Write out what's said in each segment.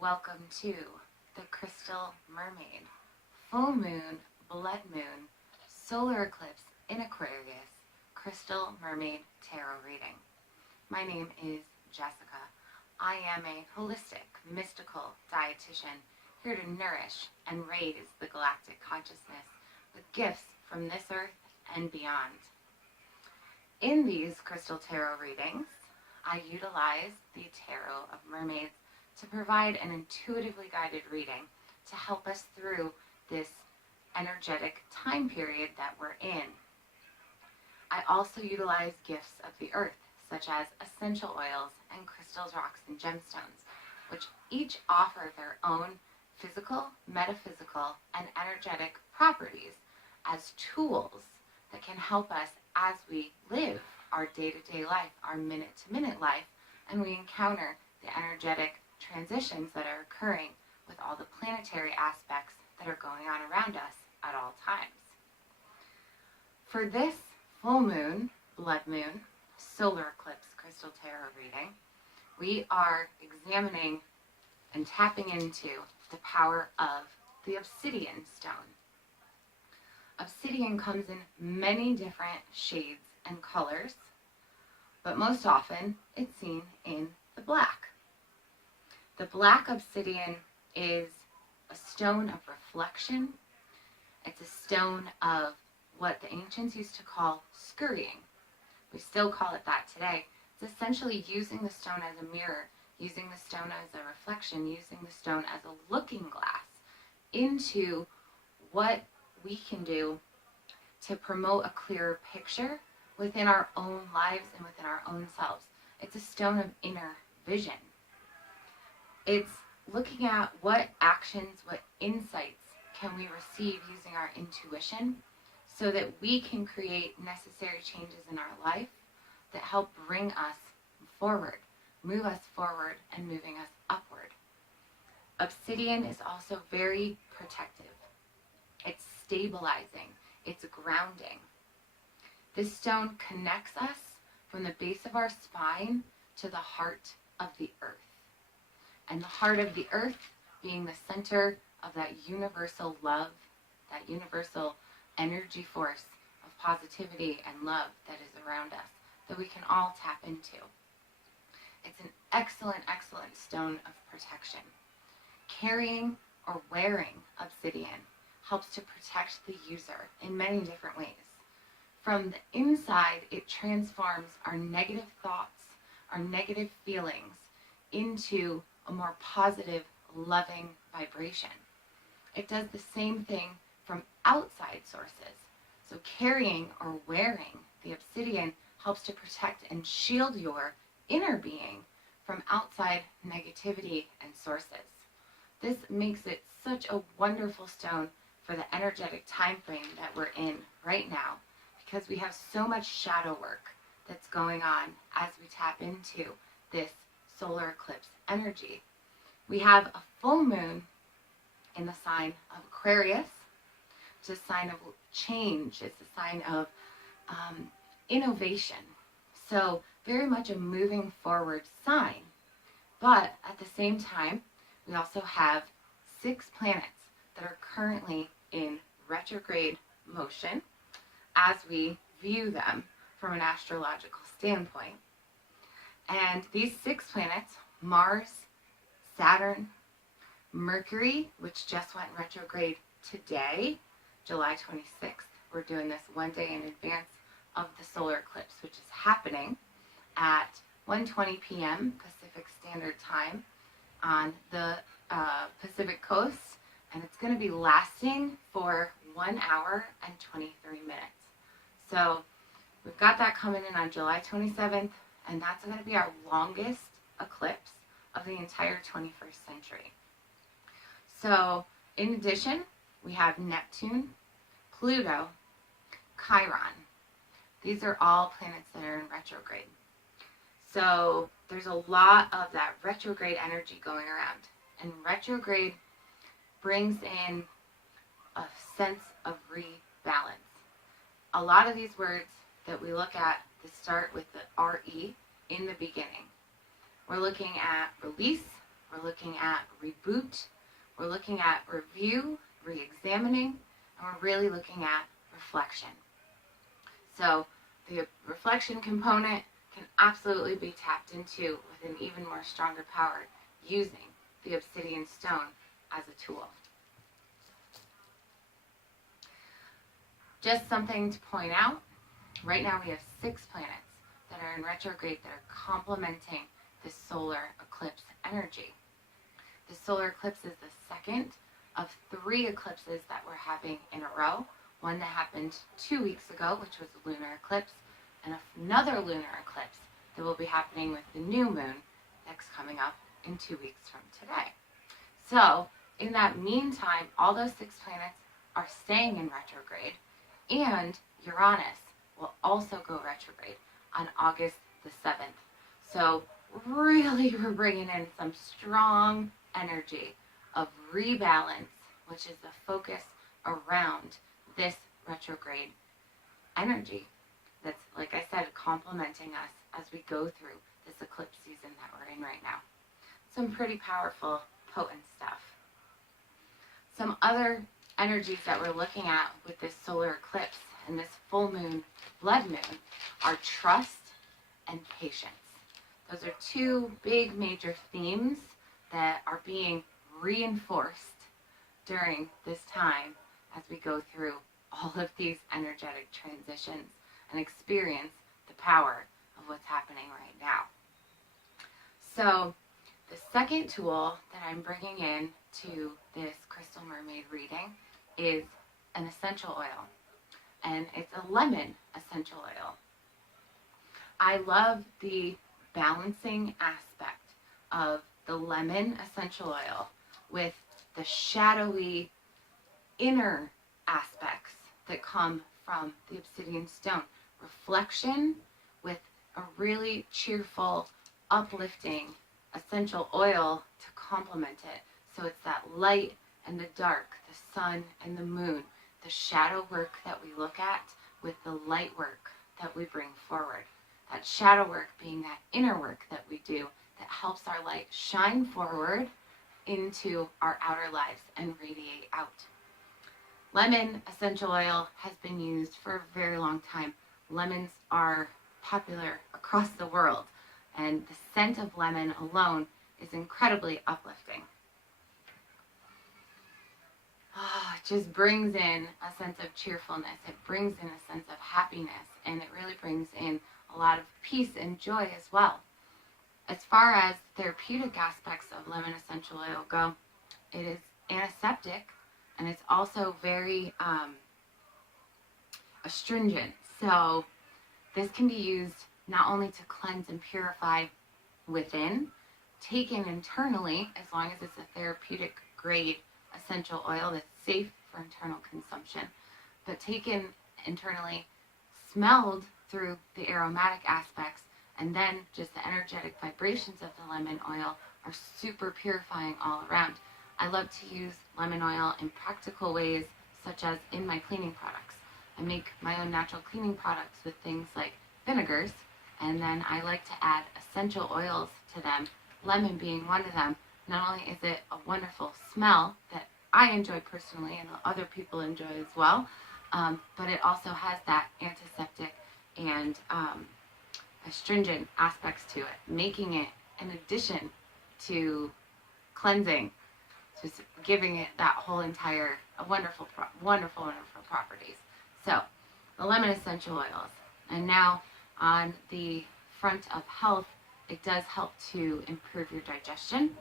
Welcome to the Crystal Mermaid Full Moon, Blood Moon, Solar Eclipse in Aquarius Crystal Mermaid Tarot Reading. My name is Jessica. I am a holistic, mystical dietitian here to nourish and raise the galactic consciousness with gifts from this earth and beyond. In these crystal tarot readings, I utilize the Tarot of Mermaids to provide an intuitively guided reading to help us through this energetic time period that we're in. I also utilize gifts of the earth, such as essential oils and crystals, rocks, and gemstones, which each offer their own physical, metaphysical, and energetic properties as tools that can help us as we live our day-to-day life, our minute-to-minute life, and we encounter the energetic transitions that are occurring with all the planetary aspects that are going on around us at all times. For this full moon, blood moon, solar eclipse crystal tarot reading, we are examining and tapping into the power of the obsidian stone. Obsidian comes in many different shades and colors, but most often it's seen in the black. The black obsidian is a stone of reflection. It's a stone of what the ancients used to call scurrying. We still call it that today. It's essentially using the stone as a mirror, using the stone as a reflection, using the stone as a looking glass into what we can do to promote a clearer picture within our own lives and within our own selves. It's a stone of inner vision. It's looking at what actions, what insights can we receive using our intuition so that we can create necessary changes in our life that help bring us forward, move us forward, and moving us upward. Obsidian is also very protective. It's stabilizing. It's grounding. This stone connects us from the base of our spine to the heart of the earth. And the heart of the earth being the center of that universal love, that universal energy force of positivity and love that is around us, that we can all tap into. It's an excellent, excellent stone of protection. Carrying or wearing obsidian helps to protect the user in many different ways. From the inside, it transforms our negative thoughts, our negative feelings into a more positive, loving vibration. It does the same thing from outside sources. So carrying or wearing the obsidian helps to protect and shield your inner being from outside negativity and sources. This makes it such a wonderful stone for the energetic time frame that we're in right now, because we have so much shadow work that's going on as we tap into this solar eclipse energy. We have a full moon in the sign of Aquarius. It's a sign of change. It's a sign of innovation. So very much a moving forward sign. But at the same time, we also have 6 planets that are currently in retrograde motion as we view them from an astrological standpoint. And these 6 planets, Mars, Saturn, Mercury, which just went retrograde today, July 26th. We're doing this one day in advance of the solar eclipse, which is happening at 1:20 p.m. Pacific Standard Time on the Pacific Coast, and it's going to be lasting for 1 hour and 23 minutes. So we've got that coming in on July 27th, and that's going to be our longest eclipse of the entire 21st century. So in addition, we have Neptune, Pluto, Chiron. These are all planets that are in retrograde. So there's a lot of that retrograde energy going around. And retrograde brings in a sense of rebalance. A lot of these words that we look at that start with the RE in the beginning. We're looking at release, we're looking at reboot, we're looking at review, re-examining, and we're really looking at reflection. So the reflection component can absolutely be tapped into with an even more stronger power using the obsidian stone as a tool. Just something to point out, right now we have 6 planets that are in retrograde that are complementing the solar eclipse energy. The solar eclipse is the second of 3 eclipses that we're having in a row. One that happened 2 weeks ago, which was a lunar eclipse, and another lunar eclipse that will be happening with the new moon that's coming up in 2 weeks from today. So in that meantime, all those 6 planets are staying in retrograde, and Uranus will also go retrograde on August the 7th. So really we're bringing in some strong energy of rebalance, which is the focus around this retrograde energy that's, like I said, complementing us as we go through this eclipse season that we're in right now. Some pretty powerful, potent stuff. Some other energies that we're looking at with this solar eclipse and this full moon, blood moon, are trust and patience. Those are 2 big major themes that are being reinforced during this time as we go through all of these energetic transitions and experience the power of what's happening right now. So the second tool that I'm bringing in to this Crystal Mermaid reading is an essential oil, and it's a lemon essential oil. I love the balancing aspect of the lemon essential oil with the shadowy inner aspects that come from the obsidian stone. Reflection with a really cheerful, uplifting essential oil to complement it. So it's that light and the dark, the sun and the moon, the shadow work that we look at with the light work that we bring forward. That shadow work being that inner work that we do that helps our light shine forward into our outer lives and radiate out. Lemon essential oil has been used for a very long time. Lemons are popular across the world, and the scent of lemon alone is incredibly uplifting. It just brings in a sense of cheerfulness. It brings in a sense of happiness, and it really brings in a lot of peace and joy as well. As far as therapeutic aspects of lemon essential oil go, it is antiseptic, and it's also very astringent. So this can be used not only to cleanse and purify within, taken internally, as long as it's a therapeutic grade essential oil that's safe for internal consumption, but taken internally, smelled through the aromatic aspects, and then just the energetic vibrations of the lemon oil are super purifying all around. I love to use lemon oil in practical ways, such as in my cleaning products. I make my own natural cleaning products with things like vinegars, and then I like to add essential oils to them, lemon being one of them. Not only is it a wonderful smell that I enjoy personally and other people enjoy as well, but it also has that antiseptic and astringent aspects to it, making it, in addition to cleansing, just giving it that whole entire wonderful properties. So the lemon essential oils. And now on the front of health, it does help to improve your digestion.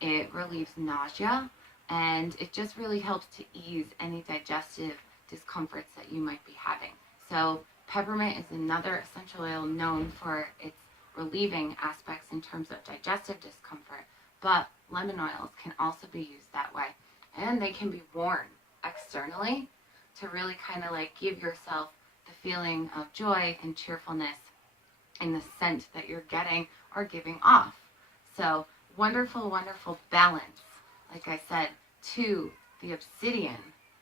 It relieves nausea, and it just really helps to ease any digestive discomforts that you might be having. So peppermint is another essential oil known for its relieving aspects in terms of digestive discomfort, but lemon oils can also be used that way. And they can be worn externally to really kind of like give yourself the feeling of joy and cheerfulness in the scent that you're getting or giving off. So wonderful, wonderful balance, like I said, to the obsidian,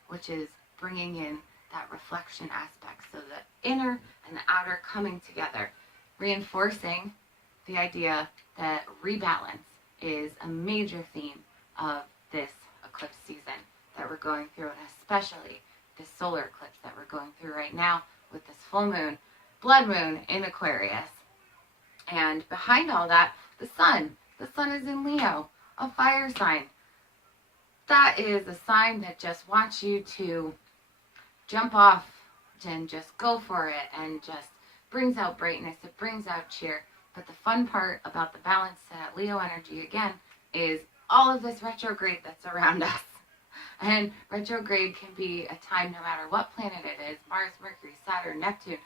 which is bringing in that reflection aspect. So the inner and the outer coming together, reinforcing the idea that rebalance is a major theme of this eclipse season that we're going through, and especially this solar eclipse that we're going through right now with this full moon, blood moon in Aquarius. And behind all that, the sun. The sun is in Leo, a fire sign. That is a sign that just wants you to jump off and just go for it, and just brings out brightness, it brings out cheer. But the fun part about the balance set Leo energy, again, is all of this retrograde that's around us. And retrograde can be a time, no matter what planet it is, Mars, Mercury, Saturn, Neptune.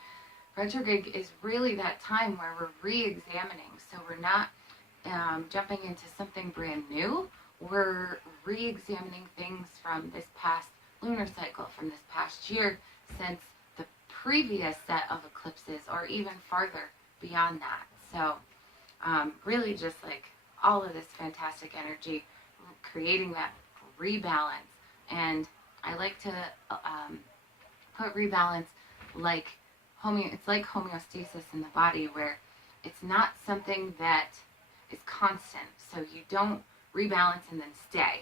Retrograde is really that time where we're re-examining. So we're not jumping into something brand new. We're re-examining things from this past lunar cycle, from this past year, since the previous set of eclipses, or even farther beyond that. So really just like all of this fantastic energy, creating that rebalance. And I like to put rebalance like it's like homeostasis in the body, where it's not something that is constant. So you don't rebalance and then stay.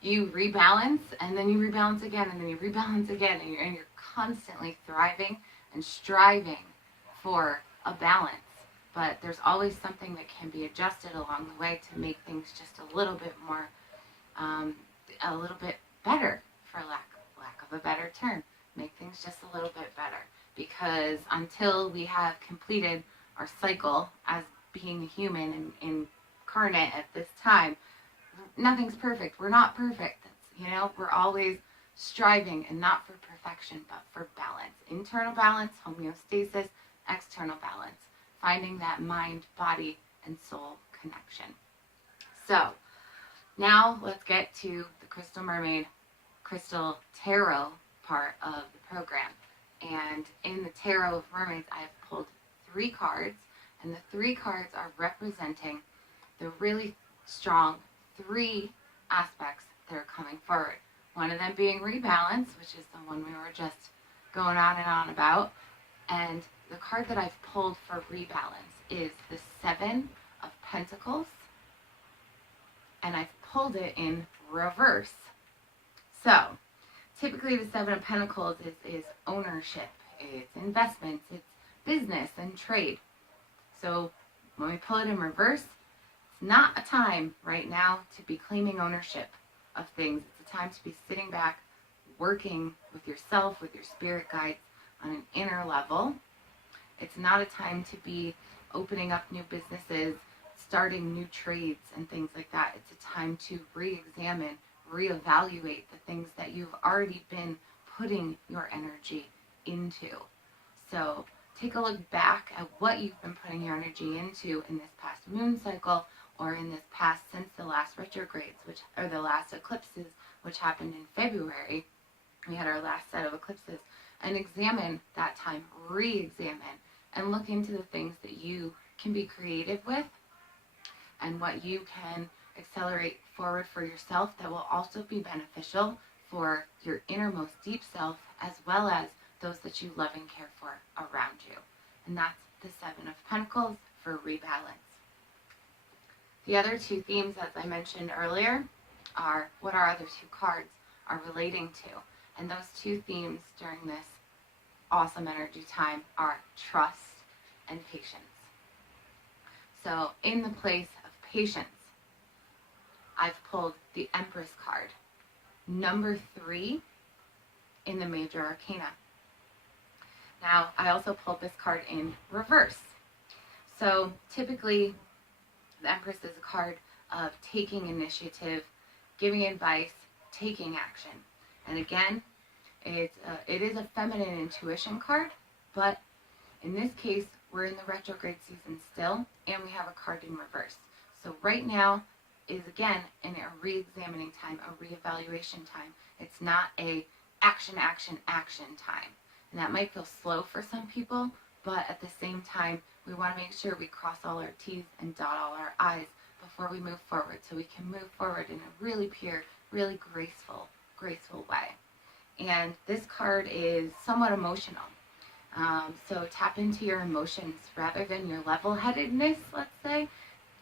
You rebalance and then you rebalance again and then you rebalance again, and you're constantly thriving and striving for a balance. But there's always something that can be adjusted along the way to make things just a little bit more, a little bit better, for lack of a better term. Make things just a little bit better. Because until we have completed our cycle as being a human and incarnate at this time, nothing's perfect. We're not perfect. We're always striving, and not for perfection, but for balance. Internal balance, homeostasis, external balance. Finding that mind, body, and soul connection. So, now let's get to the Crystal Mermaid, Crystal Tarot part of the program. And in the Tarot of Mermaids, I have pulled 3 cards, and the 3 cards are representing the really strong 3 aspects that are coming forward. One of them being rebalance, which is the one we were just going on and on about. And the card that I've pulled for rebalance is the 7 of Pentacles, and I've pulled it in reverse. So, typically the 7 of Pentacles is ownership, it's investments, it's business and trade. So when we pull it in reverse, it's not a time right now to be claiming ownership of things. It's a time to be sitting back, working with yourself, with your spirit guides on an inner level. It's not a time to be opening up new businesses, starting new trades and things like that. It's a time to re-examine, reevaluate the things that you've already been putting your energy into. So take a look back at what you've been putting your energy into in this past moon cycle, or in this past, since the last retrogrades, or the last eclipses, which happened in February. We had our last set of eclipses, and examine that time, re-examine, and look into the things that you can be creative with, and what you can accelerate forward for yourself that will also be beneficial for your innermost deep self, as well as those that you love and care for around you. And that's the 7 of Pentacles for rebalance. The other 2 themes, as I mentioned earlier, are what our other 2 cards are relating to. And those 2 themes during this awesome energy time are trust and patience. So in the place of patience, I've pulled the Empress card, number 3 in the Major Arcana. Now, I also pulled this card in reverse. So typically, the Empress is a card of taking initiative, giving advice, taking action. And again, it is a feminine intuition card, but in this case, we're in the retrograde season still, and we have a card in reverse. So right now is, again, in a re-examining time, a re-evaluation time. It's not a action time. And that might feel slow for some people, but at the same time, we want to make sure we cross all our T's and dot all our I's before we move forward, so we can move forward in a really pure, really graceful way. And this card is somewhat emotional. So tap into your emotions rather than your level-headedness, let's say.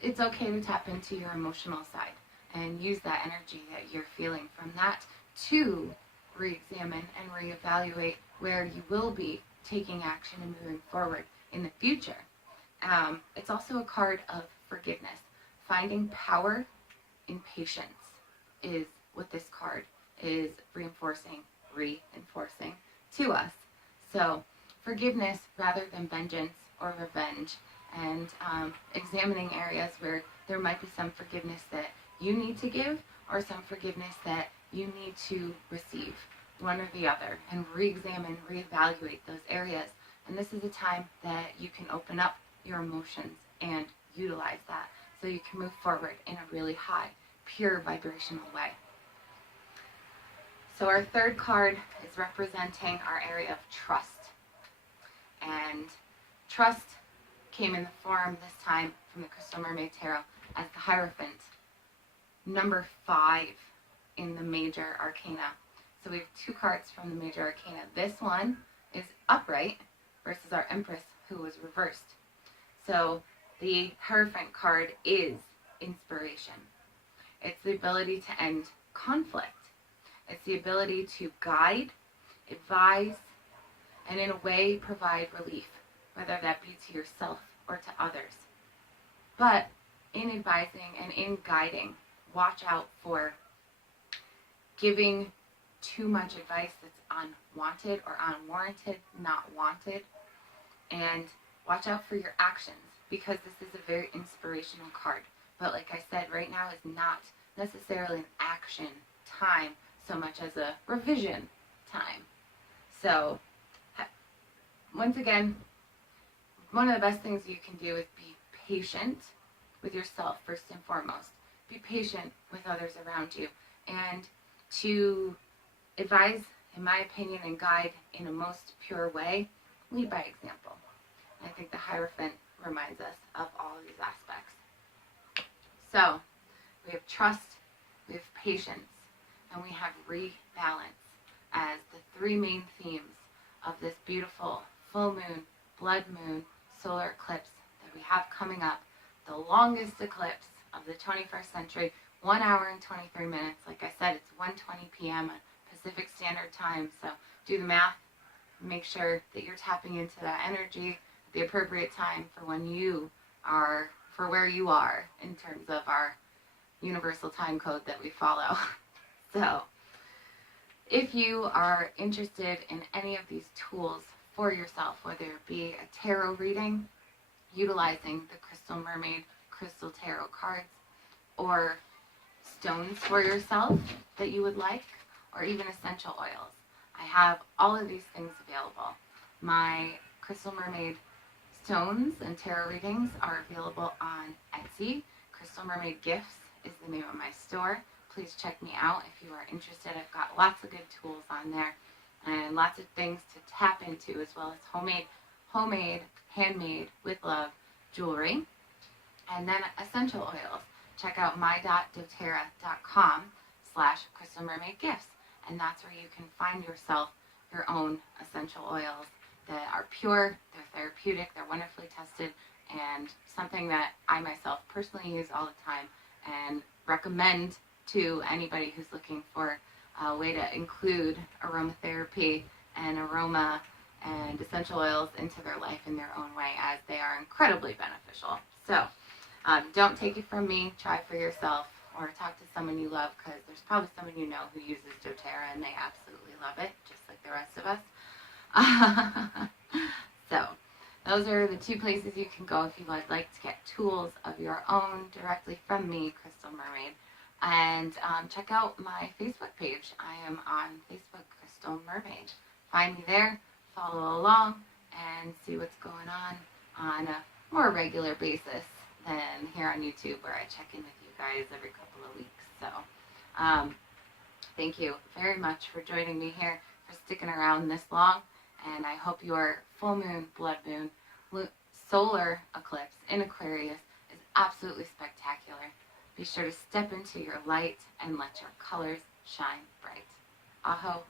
it's okay to tap into your emotional side and use that energy that you're feeling from that to re-examine and reevaluate where you will be taking action and moving forward in the future. It's also a card of forgiveness. Finding power in patience is what this card is reinforcing to us. So forgiveness rather than vengeance or revenge, and examining areas where there might be some forgiveness that you need to give or some forgiveness that you need to receive, one or the other, and re-examine, reevaluate those areas. And this is a time that you can open up your emotions and utilize that so you can move forward in a really high, pure vibrational way. So our third card is representing our area of trust. And trust came in the form this time from the Crystal Mermaid Tarot as the Hierophant, number 5 in the major arcana. So we have 2 cards from the major arcana. This one is upright versus our Empress, who was reversed. So the Hierophant card is inspiration. It's the ability to end conflict. It's the ability to guide, advise, and in a way provide relief, whether that be to yourself or to others. But in advising and in guiding, watch out for giving too much advice that's unwanted or unwarranted, not wanted. And watch out for your actions, because this is a very inspirational card. But like I said, right now is not necessarily an action time so much as a revision time. So once again, one of the best things you can do is be patient with yourself first and foremost. Be patient with others around you, and to advise, in my opinion, and guide in a most pure way, lead by example. I think the Hierophant reminds us of all of these aspects. So we have trust, we have patience, and we have rebalance as the 3 main themes of this beautiful full moon, blood moon, solar eclipse that we have coming up. The longest eclipse of the 21st century, 1 hour and 23 minutes. Like I said, it's 1:20 p.m. Pacific Standard Time. So do the math. Make sure that you're tapping into that energy at the appropriate time for when you are, for where you are in terms of our universal time code that we follow. So if you are interested in any of these tools for yourself, whether it be a tarot reading, utilizing the Crystal Mermaid Crystal Tarot cards, or stones for yourself that you would like, or even essential oils, I have all of these things available. My Crystal Mermaid stones and tarot readings are available on Etsy. Crystal Mermaid Gifts is the name of my store. Please check me out if you are interested. I've got lots of good tools on there and lots of things to tap into, as well as homemade, handmade, with love jewelry. And then essential oils. Check out my.doterra.com/Crystal Mermaid Gifts. And that's where you can find yourself your own essential oils that are pure, they're therapeutic, they're wonderfully tested, and something that I myself personally use all the time and recommend to anybody who's looking for a way to include aromatherapy and aroma and essential oils into their life in their own way, as they are incredibly beneficial. So don't take it from me, try for yourself, or talk to someone you love, because there's probably someone you know who uses doTERRA and they absolutely love it, just like the rest of us. So those are the 2 places you can go if you would like to get tools of your own directly from me, Crystal Mermaid. And check out my Facebook page. I am on Facebook, Crystal Mermaid. Find me there, follow along, and see what's going on a more regular basis than here on YouTube, where I check in with you guys every couple of weeks. So thank you very much for joining me here, for sticking around this long, and I hope your full moon, blood moon, solar eclipse in Aquarius is absolutely spectacular. Be sure to step into your light and let your colors shine bright. Aho.